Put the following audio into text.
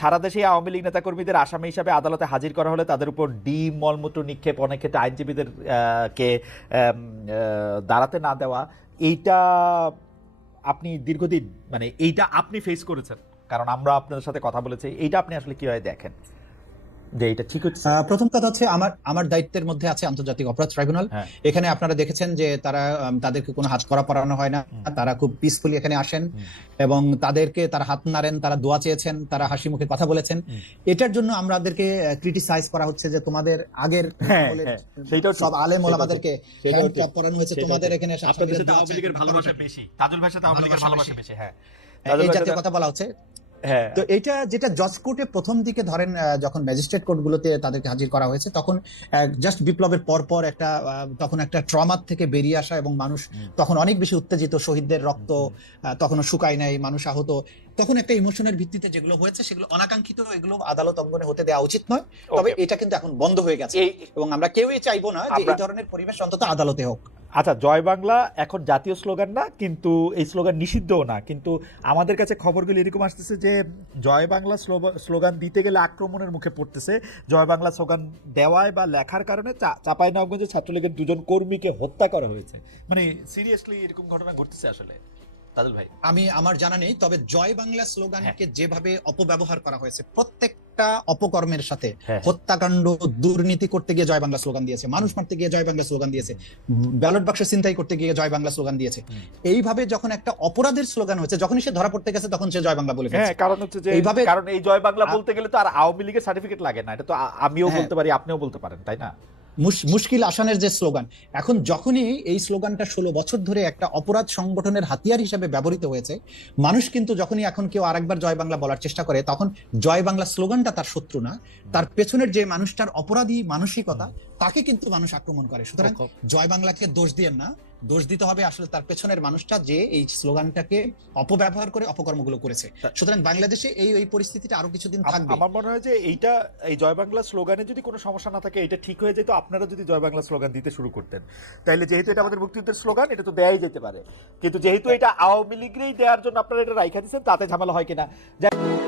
সারা দেশে আওয়ামী লীগ নেতাকর্মীদের আসামি হিসাবে আদালতে হাজির করা হলে তাদের উপর ডিম, মলমূত্র নিক্ষেপ অনেক ক্ষেত্রে আইনজীবীদের কে দাঁড়াতে না দেওয়া, এইটা আপনি দীর্ঘদিন মানে এইটা আপনি ফেস করেছেন। কারণ আমরা আপনাদের সাথে কথা বলেছি, এইটা আপনি আসলে কীভাবে দেখেন? যে এটা ঠিক হচ্ছে। প্রথম কথা হচ্ছে আমার আমার দায়িত্বের মধ্যে আছে আন্তর্জাতিক অপরাধ ট্রাইব্যুনাল। হ্যাঁ। এখানে আপনারা দেখেছেন যে তারা তাদেরকে কোনো হাত করা পড়ানো হয় না। তারা খুব পিসফুলি এখানে আসেন এবং তাদেরকে তারা হাত নাড়েন তারা দোয়া চেয়েছেন তারা হাসি মুখে কথা বলেছেন। এটার জন্য আমাদেরকে ক্রিটিসাইজ করা হচ্ছে যে তোমাদের আগের হ্যাঁ, হ্যাঁ, সব আলেম ওলামাদেরকে পড়ানো হয়েছে। তোমাদের এখানে আপনাদের সাথে আওয়ামী লীগের ভালোবাসা বেশি। তাজুল ভাইয়ের সাথে আওয়ামী লীগের ভালোবাসা বেশি। হ্যাঁ। এই জাতীয় কথা বলা হচ্ছে। তো এটা যেটা জজ কোর্টে প্রথম দিকে ধরেন যখন ম্যাজিস্ট্রেট কোর্টগুলোতে তাদেরকে হাজির করা হয়েছে তখন জাস্ট বিপ্লবের পর পর একটা তখন একটা ট্রমার থেকে বেরিয়ে আসা এবং মানুষ তখন অনেক বেশি উত্তেজিত শহীদদের রক্ত তখনও শুকায় নাই মানুষ আহত। তখন একটা ইমোশনের ভিত্তিতে যেগুলো হয়েছে সেগুলো অনাকাঙ্ক্ষিত এগুলো আদালত অঙ্গনে হতে দেওয়া উচিত নয়। তবে এটা কিন্তু এখন বন্ধ হয়ে গেছে এবং আমরা কেউই চাইব না যে এই ধরনের পরিবেশ অন্তত আদালতে হোক। আচ্ছা জয় বাংলা এখন জাতীয় স্লোগান না, কিন্তু এই স্লোগান নিষিদ্ধও না। কিন্তু আমাদের কাছে খবরগুলি এরকম আসতেছে যে, জয় বাংলা স্লোগান দিতে গেলে আক্রমণের মুখে পড়তেছে। জয় বাংলা স্লোগান দেওয়ায় বা লেখার কারণে চাপাই নবগঞ্জে ছাত্রলীগের দুজন কর্মীকে হত্যা করা হয়েছে। মানে সিরিয়াসলি এরকম ঘটনা ঘটতেছে আসলে? তাদুল ভাই আমি আমার জানা নেই তবে জয় বাংলা হ্যাঁ। স্লোগানকে যেভাবে অপব্যবহার করা হয়েছে প্রত্যেকটা অপকর্মের সাথে হ্যাঁ। হত্যাকাণ্ড দুর্নীতি করতে গিয়ে জয় বাংলা স্লোগান দিয়েছে মানুষ মারতে গিয়ে জয় বাংলা স্লোগান দিয়েছে ব্যালট বাক্স চিন্তাই করতে গিয়ে জয় বাংলা স্লোগান দিয়েছে এইভাবে যখন একটা অপরাধের স্লোগান হয়েছে যখনই সে ধরা পড়তে গেছে তখন সে জয় বাংলা বলে হ্যাঁ কারণ হচ্ছে যে এইভাবে- কারণ এই জয় বাংলা বলতে গেলে তো আর আওয়ামী লীগের সার্টিফিকেট লাগে না এটা তো আমিও হ্যাঁ। বলতে পারি আপনিও বলতে পারেন তাই না মুশকিল আসানের যে স্লোগান। এখন যখনই এই স্লোগানটা ষোলো বছর ধরে একটা অপরাধ সংগঠনের হাতিয়ার হিসেবে ব্যবহৃত হয়েছে মানুষ কিন্তু যখনই এখন কেউ আরেকবার জয় বাংলা বলার চেষ্টা করে তখন জয় বাংলা স্লোগানটা তার শত্রু না। তার পেছনের যে মানুষটার অপরাধী মানসিকতা তাকে কিন্তু মানুষ আক্রমণ করে। সুতরাং জয় বাংলাকে দোষ দিয়েন না। দোষ দিতে হবে আসলে তার পেছনের মানুষটা যে এই স্লোগানটাকে অপব্যবহার করে অপকর্মগুলো করেছে। সুতরাং বাংলাদেশে এই এই পরিস্থিতিটা আরও কিছুদিন থাকবে। আমার মনে হয় যে এইটা এই জয় বাংলা স্লোগানে যদি কোনো সমস্যা না থাকে এটা ঠিক হয়ে যেত আপনারা যদি জয় বাংলা স্লোগান দিতে শুরু করতেন। তাহলে যেহেতু এটা আমাদের মুক্তিযুদ্ধের স্লোগান এটা তো দেয়াই যেতে পারে। কিন্তু যেহেতু এটা আওয়ামী লীগেরই দেওয়ার জন্য আপনারা এটা রাইখা দিচ্ছেন তাতে ঝামেলা হয় কিনা? যাই-